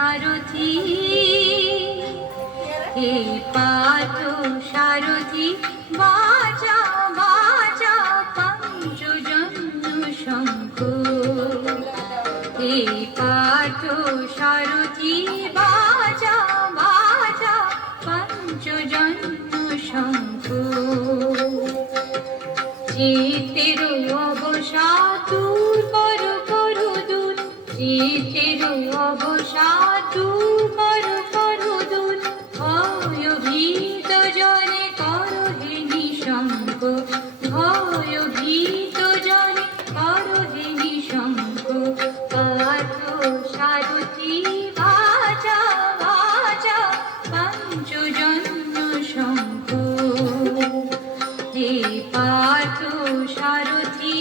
সারথি হে পার্থ সারথি বাজা বাজা পঞ্চজন্য শঙ্খ হে পার্থ সারথি বাজা বাজা পঞ্চজন্য শঙ্খ চিতের অবসাদ দূর কর কর দূর চিতের অবসাদ দূর কর কর দূর ভয় ভীত জনে কর হে নিঃশঙ্ক ভয় ভীত জনে কর হে নিঃশঙ্ক পার্থ সারথি বাজা বাজা পঞ্চজন্য শঙ্খ হে পার্থ সারথি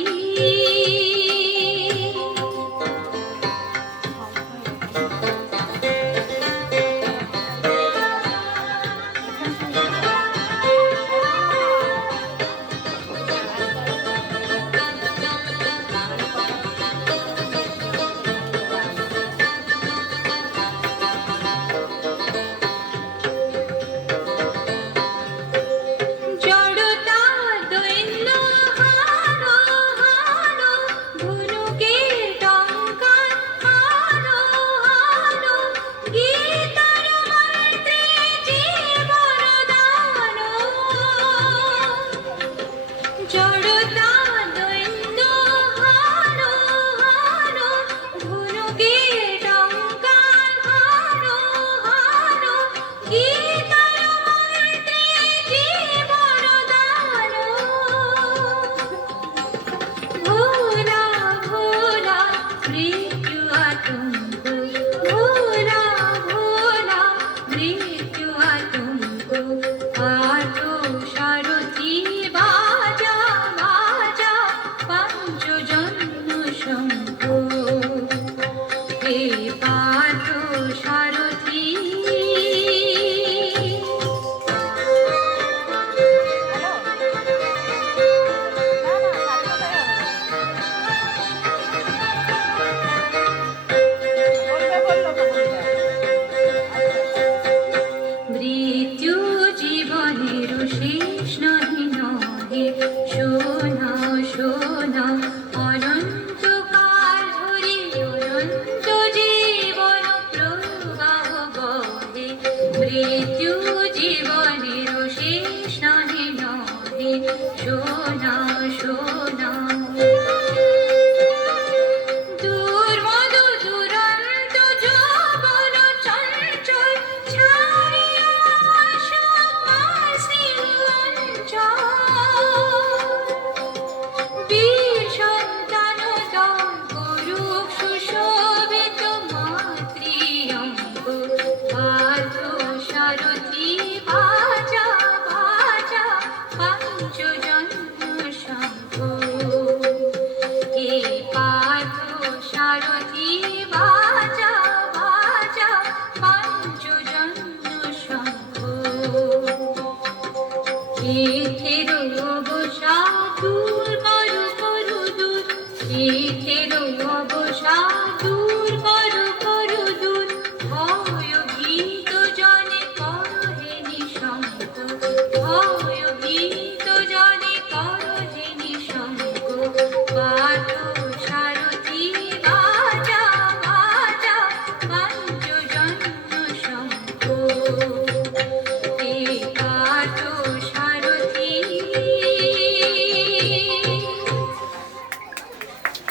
চিতের অবসাদ